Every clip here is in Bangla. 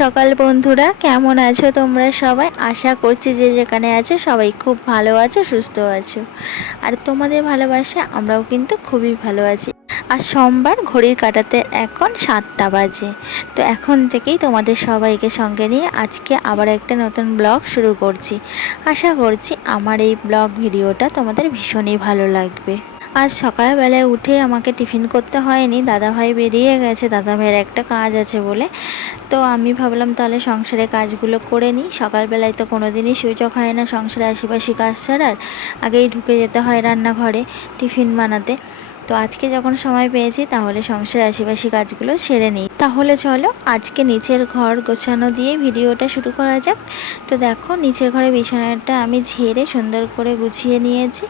সকাল বন্ধুরা, কেমন আছো তোমরা সবাই? আশা করছি যে যেখানে আছো সবাই খুব ভালো আছো, সুস্থ আছো। আর তোমাদের ভালোবাসা আমরাও কিন্তু খুবই ভালো আছি। আর সোমবার, ঘড়ির কাঁটাতে এখন 7টা বাজে। তো এখন থেকেই তোমাদের সবাইকে সঙ্গে নিয়ে আজকে আবার একটা নতুন ব্লগ শুরু করছি। আশা করছি আমার এই ব্লগ ভিডিওটা তোমাদের ভীষণই ভালো লাগবে। আজ সকালবেলায় উঠে আমাকে টিফিন করতে হয়নি, দাদাভাই বেরিয়ে গেছে, দাদাভাইয়ের একটা কাজ আছে বলে। তো আমি ভাবলাম তাহলে সংসারের কাজগুলো করে নিই। সকালবেলায় তো কোনো দিনই সুযোগ হয় না সংসারে আশেপাশে কাজ ছাড়ার, আগেই ঢুকে যেতে হয় রান্নাঘরে টিফিন বানাতে। তো আজকে যখন সময় পেয়েছি তাহলে সংসারের আশেপাশে কাজগুলো সেরে নিই। তাহলে চলো আজকে নিচের ঘর গোছানো দিয়ে ভিডিওটা শুরু করা যাক। তো দেখো, নিচের ঘরে বিছানাটা আমি ঝেড়ে সুন্দর করে গুছিয়ে নিয়েছি।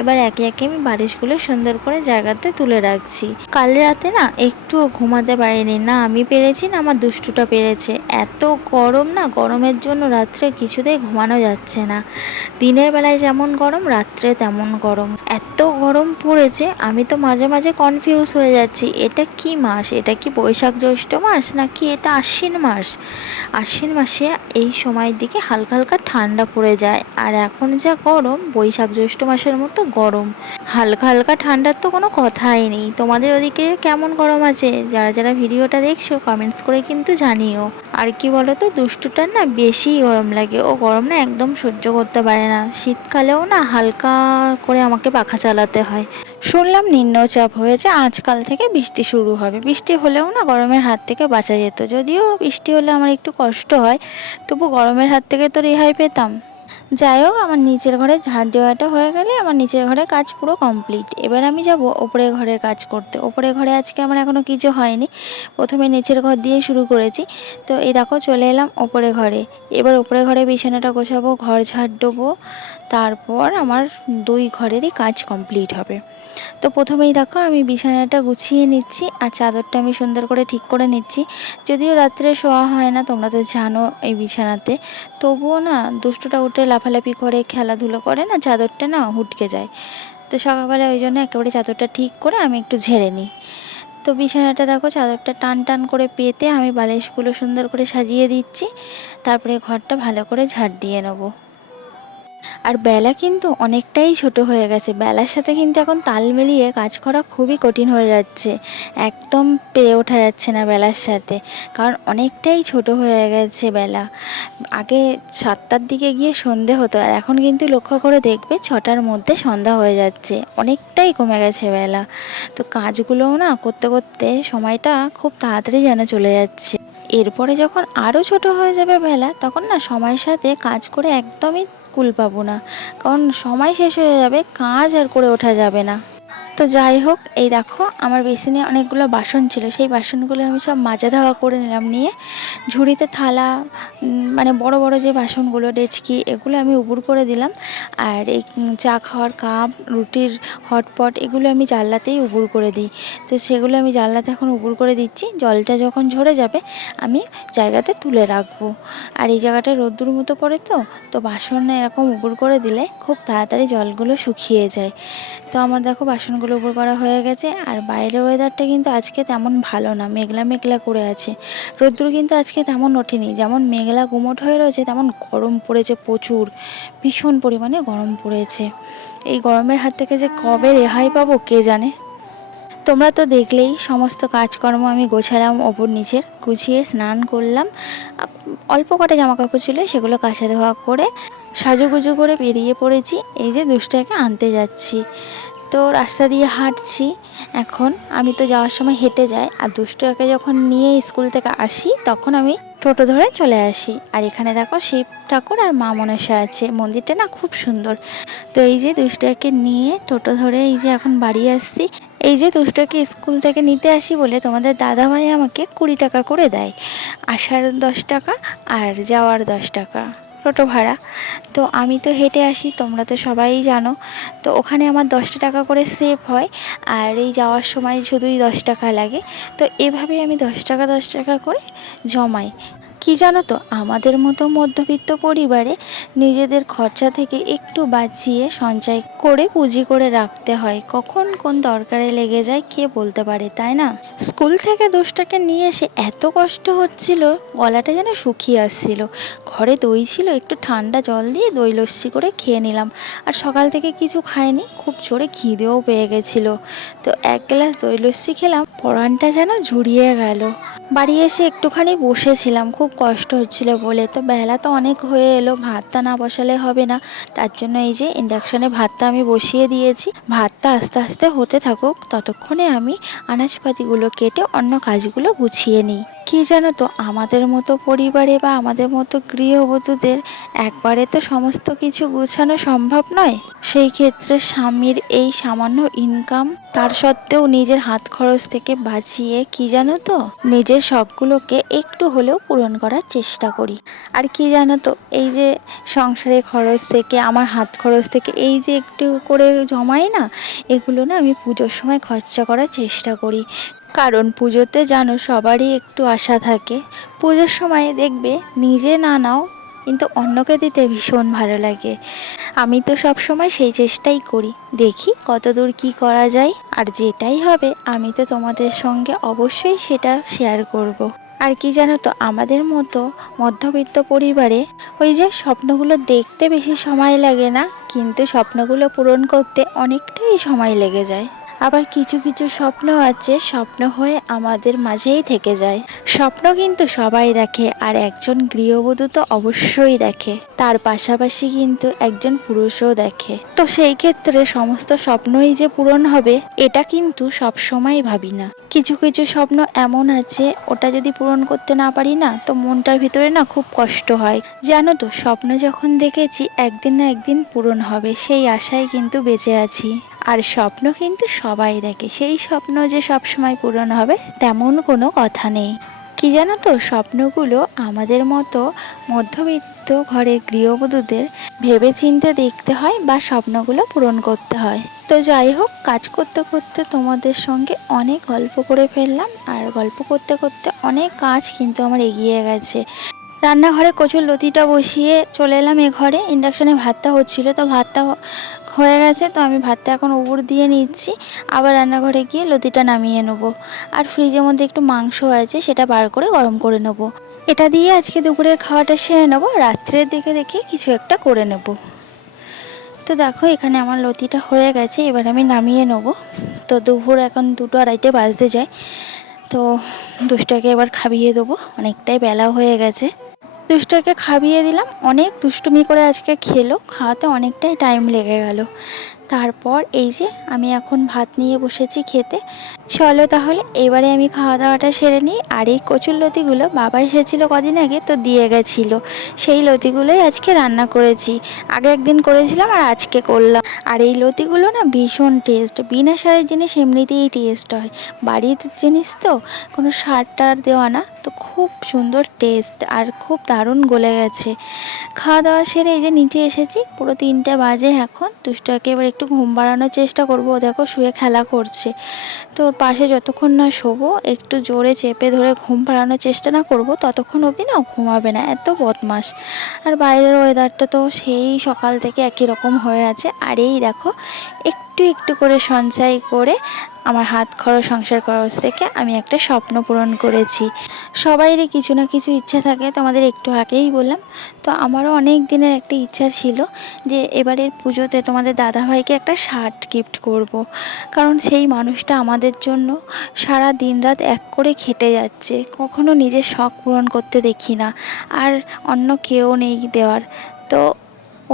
এবার একে একে আমি বালিশগুলো সুন্দর করে জায়গাতে তুলে রাখছি। কাল রাতে না একটুও ঘুমাতে পারিনি, না আমি পেরেছি না আমার দুষ্টুটা পেরেছে। এত গরম, না গরমের জন্য রাত্রে কিছুতেই ঘুমানো যাচ্ছে না। দিনের বেলায় যেমন গরম, রাত্রে তেমন গরম। এত গরম পড়েছে, আমি তো মাঝে মাঝে কনফিউজ হয়ে যাচ্ছি, এটা কি মাস? এটা কি বৈশাখ জ্যৈষ্ঠ মাস, নাকি এটা আশ্বিন মাস? আশ্বিন মাসে এই সময়ের দিকে হালকা হালকা ঠান্ডা পড়ে যায়, আর এখন যা গরম, বৈশাখ জ্যৈষ্ঠ মাসের মতো গরম। হালকা হালকা ঠান্ডার তো কোনো কথাই নেই। তোমাদের ওদিকে কেমন গরম আছে? যারা যারা ভিডিওটা দেখছো কমেন্টস করে কিন্তু জানিও। আর কি বলো তো, দুষ্টুটার না বেশি গরম লাগে, ও গরম না একদম সহ্য করতে পারে না। শীতকালেও না হালকা করে আমাকে পাখা চালাতে হয়। শুনলাম নিম্নচাপ হয়েছে, আজকাল থেকে বৃষ্টি শুরু হবে। বৃষ্টি হলেও না গরমের হাত থেকে বাঁচা যেত, যদিও বৃষ্টি হলে আমার একটু কষ্ট হয়, তবু গরমের হাত থেকে তো রেহাই পেতাম। যাই হোক, আমার নিচের ঘরে ঝাড় দেওয়াটা হয়ে গেলে আমার নিচের ঘরের কাজ পুরো কমপ্লিট। এবার আমি যাব ওপরের ঘরের কাজ করতে। ওপরের ঘরে আজকে আমার এখনও কিছু হয়নি, প্রথমে নিচের ঘর দিয়ে শুরু করেছি। তো এই দেখো চলে এলাম ওপরের ঘরে। এবার ওপরের ঘরে বিছানাটা গোছাবো, ঘর ঝাড় দেবো, তারপর আমার দুই ঘরেরই কাজ কমপ্লিট হবে। তো প্রথমেই দেখো আমি বিছানাটা গুছিয়ে নিচ্ছি, আর চাদরটা আমি সুন্দর করে ঠিক করে নিচ্ছি। যদিও রাত্রে শোয়া হয় না, তোমরা তো জানো এই বিছানাতে, তবুও না দুষ্টুটা উঠে লাফালাফি করে খেলাধুলো করে না, চাদরটা না হুটকে যায়। তো সকালবেলা ওই জন্য একেবারে চাদরটা ঠিক করে আমি একটু ঝেড়ে নিই। তো বিছানাটা দেখো, চাদরটা টান টান করে পেতে আমি বালিশগুলো সুন্দর করে সাজিয়ে দিচ্ছি। তারপরে ঘরটা ভালো করে ঝাড় দিয়ে নেবো। আর বেলা কিন্তু অনেকটাই ছোট হয়ে গেছে, বেলার সাথে কিন্তু এখন তাল মিলিয়ে কাজ করা খুবই কঠিন হয়ে যাচ্ছে। একদম পেরে ওঠা যাচ্ছে না বেলার সাথে, কারণ অনেকটাই ছোট হয়ে গেছে বেলা। আগে 7টার দিকে গিয়ে সন্ধে হতো, আর এখন কিন্তু লক্ষ্য করে দেখবে 6টার মধ্যে সন্ধ্যা হয়ে যাচ্ছে, অনেকটাই কমে গেছে বেলা। তো কাজগুলোও না করতে করতে সময়টা খুব তাড়াতাড়ি যেন চলে যাচ্ছে। এরপরে যখন আরও ছোট হয়ে যাবে বেলা, তখন না সময়ের সাথে কাজ করে একদমই কুল পাবো না, কারণ সময় শেষ হয়ে যাবে, কাজ আর করে ওঠা যাবে না। তো যাই হোক, এই দেখো আমার বেসিনে অনেকগুলো বাসন ছিল, সেই বাসনগুলো আমি সব মাজা ধাওয়া করে নিলাম, নিয়ে ঝুড়িতে থালা, মানে বড় বড় যে বাসনগুলো, ডেচকি, এগুলো আমি উবুর করে দিলাম। আর এই চা খাওয়ার কাপ, রুটির হটপট, এগুলো আমি জানলাতেই উবুর করে দিই। তো সেগুলো আমি জানলাতে এখন উবুর করে দিচ্ছি, জলটা যখন ঝরে যাবে আমি জায়গাতে তুলে রাখবো। আর এই জায়গাটা রোদ্দুর মতো পড়ে, তো বাসন এরকম উবুর করে দিলে খুব তাড়াতাড়ি জলগুলো শুকিয়ে যায়। তো আমার দেখো বাসনগুলো উপর করা হয়ে গেছে। আর বাইরের ওয়েদারটা কিন্তু আজকে তেমন ভালো না, মেঘলা মেঘলা করে আছে। রোদ্দুর কিন্তু আজকে তেমন ওঠেনি, যেমন মেঘলা গুমোট হয়ে রয়েছে তেমন গরম পড়েছে প্রচুর, ভীষণ পরিমাণে গরম পড়েছে। এই গরমের হাত থেকে যে কবে রেহাই পাবো কে জানে। তোমরা তো দেখলেই সমস্ত কাজকর্ম আমি গোছালাম, ওপর নিচের গুছিয়ে স্নান করলাম। অল্প কটা জামা কাপড় ছিল, সেগুলো কাচা ধোয়া করে সাজুগুজু করে বেরিয়ে পড়েছি। এই যে দুষ্টাকে আনতে যাচ্ছি, তো রাস্তা দিয়ে হাঁটছি। এখন আমি তো যাওয়ার সময় হেঁটে যাই, আর দুষ্টুকে যখন নিয়ে স্কুল থেকে আসি তখন আমি টোটো ধরে চলে আসি। আর এখানে দেখো শিব ঠাকুর আর মা মনসা আছে, মন্দিরটা না খুব সুন্দর। তো এই যে দুষ্টুকে নিয়ে টোটো ধরে এই যে এখন বাড়ি আসছি। এই যে দুষ্টুকে স্কুল থেকে নিতে আসি বলে তোমাদের দাদাভাই আমাকে 20 টাকা করে দেয়, আসার 10 টাকা আর যাওয়ার 10 টাকা টোটো ভাড়া। তো আমি তো হেঁটে আসি, তোমরা তো সবাই জানো। তো ওখানে আমার 10 টাকা করে সেভ হয়, আর এই যাওয়ার সময় শুধুই 10 টাকা লাগে। তো এভাবেই আমি 10 টাকা 10 টাকা করে জমাই। কি জানো তো, আমাদের মতো মধ্যবিত্ত পরিবারে নিজেদের খরচা থেকে একটু বাঁচিয়ে সঞ্চয় করে পুঁজি করে রাখতে হয়। কখন কোন দরকারে লেগে যায় কে বলতে পারে, তাই না? স্কুল থেকে দোষটাকে নিয়ে এসে এত কষ্ট হচ্ছিল, গলাটা যেন শুকিয়ে আসছিল। ঘরে দই ছিল, একটু ঠান্ডা জল দিয়ে দই লস্যি করে খেয়ে নিলাম। আর সকাল থেকে কিছু খাইনি, খুব জোরে খিদেও পেয়ে গেছিল। তো এক গ্লাস দই লস্যি খেলাম, পরানটা যেন জুড়িয়ে গেল। বাড়ি এসে একটুখানি বসেছিলাম, খুব কষ্ট হচ্ছিল বলে। তো বেলা তো অনেক হয়ে এলো, ভাতটা না বসালে হবে না। তার জন্য এই যে ইন্ডাকশানে ভাতটা আমি বসিয়ে দিয়েছি। ভাতটা আস্তে আস্তে হতে থাকুক, ততক্ষণে আমি আনাজপাতিগুলো কেটে অন্য কাজগুলো গুছিয়ে নিই। কি জানো তো, আমাদের মতো পরিবারে বা আমাদের মতো গৃহবধূদের একবারে তো সমস্ত কিছু গোছানো সম্ভব নয়। সেই ক্ষেত্রে স্বামীর এই সামান্য ইনকাম, তার সত্ত্বেও নিজের হাত খরচ থেকে বাঁচিয়ে কি জানো তো, নিজের শখগুলোকে একটু হলেও পূরণ করার চেষ্টা করি। আর কি জানো তো, এই যে সংসারের খরচ থেকে, আমার হাত খরচ থেকে এই যে একটু করে জমাই না, এগুলো না আমি পুজোর সময় খরচা করার চেষ্টা করি। কারণ পুজোতে জানো সবারই একটু আশা থাকে। পুজোর সময় দেখবে নিজে না নাও, কিন্তু অন্যকে দিতে ভীষণ ভালো লাগে। আমি তো সব সময় সেই চেষ্টাই করি, দেখি কতদূর কি করা যায়। আর যেটাই হবে আমি তো তোমাদের সঙ্গে অবশ্যই সেটা শেয়ার করব। আর কি জানো তো, আমাদের মতো মধ্যবিত্ত পরিবারে ওই যে স্বপ্নগুলো দেখতে বেশি সময় লাগে না, কিন্তু স্বপ্নগুলো পূরণ করতে অনেকটাই সময় লেগে যায়। আবার কিছু কিছু স্বপ্ন আছে, স্বপ্ন হয়ে আমাদের মাঝেই থেকে যায়। স্বপ্ন কিন্তু সবাই দেখে, আর একজন গৃহবধূ তো অবশ্যই দেখে, তার পাশাপাশি কিন্তু একজন পুরুষও দেখে। তো সেই ক্ষেত্রে সমস্ত স্বপ্নই যে পূরণ হবে এটা কিন্তু সব সময় ভাবি না। কিছু কিছু স্বপ্ন এমন আছে, ওটা যদি পূরণ করতে না পারি না, তো মনটার ভিতরে না খুব কষ্ট হয়। জানো তো, স্বপ্ন যখন দেখেছি একদিন না একদিন পূরণ হবে, সেই আশায় কিন্তু বেঁচে আছি। আর স্বপ্ন কিন্তু সবাই দেখে, সেই স্বপ্ন যে সব সময় পূরণ হবে তেমন কোনো কথা নেই। কি জানো তো, স্বপ্নগুলো আমাদের মতো মধ্যবিত্ত ঘরের গৃহবধূদের ভেবে চিন্তে দেখতে হয় বা স্বপ্নগুলো পূরণ করতে হয়। তো যাই হোক, কাজ করতে করতে তোমাদের সঙ্গে অনেক গল্প করে ফেললাম, আর গল্প করতে করতে অনেক কাজ কিন্তু আমার এগিয়ে গেছে। রান্নাঘরে কচুর লতিটা বসিয়ে চলে এলাম এ ঘরে। ইন্ডাকশানে ভাতটা হচ্ছিল, তো ভাতটা হয়ে গেছে, তো আমি ভাতটা এখন উপর দিয়ে নিচ্ছি। আবার রান্নাঘরে গিয়ে লতিটা নামিয়ে নেবো। আর ফ্রিজের মধ্যে একটু মাংস আছে, সেটা বার করে গরম করে নেবো। এটা দিয়ে আজকে দুপুরের খাওয়াটা সেরে নেবো, রাত্রের দিকে দেখে কিছু একটা করে নেব। তো দেখো, এখানে আমার লতিটা হয়ে গেছে, এবার আমি নামিয়ে নেবো। তো দুপুর এখন 2-2:30 বাজতে যায়। তো দুষ্টাকে এবার খাইয়ে দেবো, অনেকটাই বেলা হয়ে গেছে। দুষ্টাকে খাইয়ে দিলাম, অনেক দুষ্টুমি করে আজকে খেলো, খাওয়াতে অনেকটাই টাইম লেগে গেল। তারপর এই যে আমি এখন ভাত নিয়ে বসেছি খেতে। চলো তাহলে এবারে আমি খাওয়া দাওয়াটা সেরে নিই। আর এই কচুর লতিগুলো বাবা এসেছিলো কদিন আগে, তো দিয়ে গেছিলো, সেই লতিগুলোই আজকে রান্না করেছি। আগে একদিন করেছিলাম আর আজকে করলাম। আর এই লতিগুলো না ভীষণ টেস্ট, বিনা সারের জিনিস এমনিতেই টেস্ট হয়। বাড়ির জিনিস তো, কোনো সার টার দেওয়া না, তো খুব সুন্দর টেস্ট আর খুব দারুণ গলে গেছে। খাওয়া দাওয়া সেরে এই যে নিচে এসেছি, পুরো 3টে বাজে এখন। দুষ্টকে এবার একটু ঘুম পাড়ানোর চেষ্টা করবো, ও দেখো শুয়ে খেলা করছে। তো ওর পাশে যতক্ষণ না শোবো, একটু জোরে চেপে ধরে ঘুম পাড়ানোর চেষ্টা না করবো, ততক্ষণ অবধি না ঘুমাবে না, এত বদমাস। আর বাইরের ওয়েদারটা তো সেই সকাল থেকে একই রকম হয়ে আছে। আর এই দেখো, একটু একটু করে সঞ্চয় করে আমার হাত খরচ, সংসার খরচ থেকে আমি একটা স্বপ্ন পূরণ করেছি। সবাইরই কিছু না কিছু ইচ্ছা থাকে, তোমাদের একটু আগেই বললাম। তো আমারও অনেক দিনের একটা ইচ্ছা ছিল যে এবারের পুজোতে তোমাদের দাদাভাইকে একটা শার্ট গিফট করব। কারণ সেই মানুষটা আমাদের জন্য সারা দিন রাত এক করে খেটে যাচ্ছে, কখনো নিজের শখ পূরণ করতে দেখি না, আর অন্য কেউ নেই দেওয়ার। তো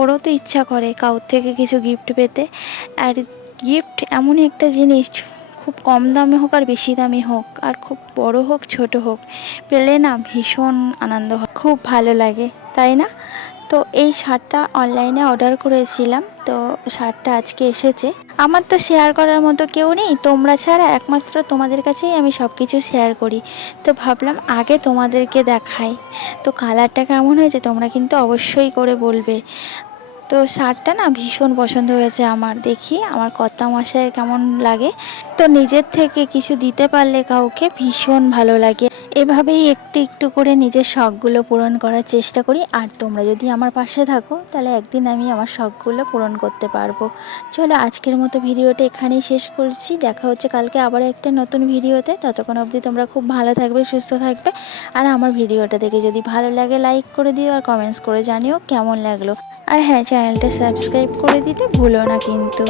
ওরও তো ইচ্ছা করে কারোর থেকে কিছু গিফট পেতে। আর গিফট এমনই একটা জিনিস, খুব কম দামে হোক আর বেশি দামি হোক, আর খুব বড় হোক ছোট হোক, পেলে না ভীষণ আনন্দ হয়, খুব ভালো লাগে, তাই না? তো এই শার্টটা অনলাইনে অর্ডার করেছিলাম, তো শার্টটা আজকে এসেছে। আমার তো শেয়ার করার মতো কেউ নেই, তোমরা ছাড়া একমাত্র তোমাদের কাছেই আমি সব কিছু শেয়ার করি। তো ভাবলাম আগে তোমাদেরকে দেখাই। তো কালারটা কেমন হয়েছে তোমরা কিন্তু অবশ্যই করে বলবে। তো শার্টটা না ভীষণ পছন্দ হয়েছে আমার, দেখি আমার কর্তামশাইয়ের কেমন লাগে। তো নিজের থেকে কিছু দিতে পারলে কাউকে ভীষণ ভালো লাগে। এভাবেই একটু একটু করে নিজের শখগুলো পূরণ করার চেষ্টা করি। আর তোমরা যদি আমার পাশে থাকো তাহলে একদিন আমি আমার শখগুলো পূরণ করতে পারবো। চলো আজকের মতো ভিডিওটা এখানেই শেষ করছি। দেখা হচ্ছে কালকে আবার একটা নতুন ভিডিওতে। ততক্ষণ অবধি তোমরা খুব ভালো থাকবে, সুস্থ থাকবে। আর আমার ভিডিওটা দেখে যদি ভালো লাগে লাইক করে দিও আর কমেন্টস করে জানিও কেমন লাগলো। আর হ্যাঁ, চ্যানেলটা সাবস্ক্রাইব করে দিতে ভুলো না কিন্তু।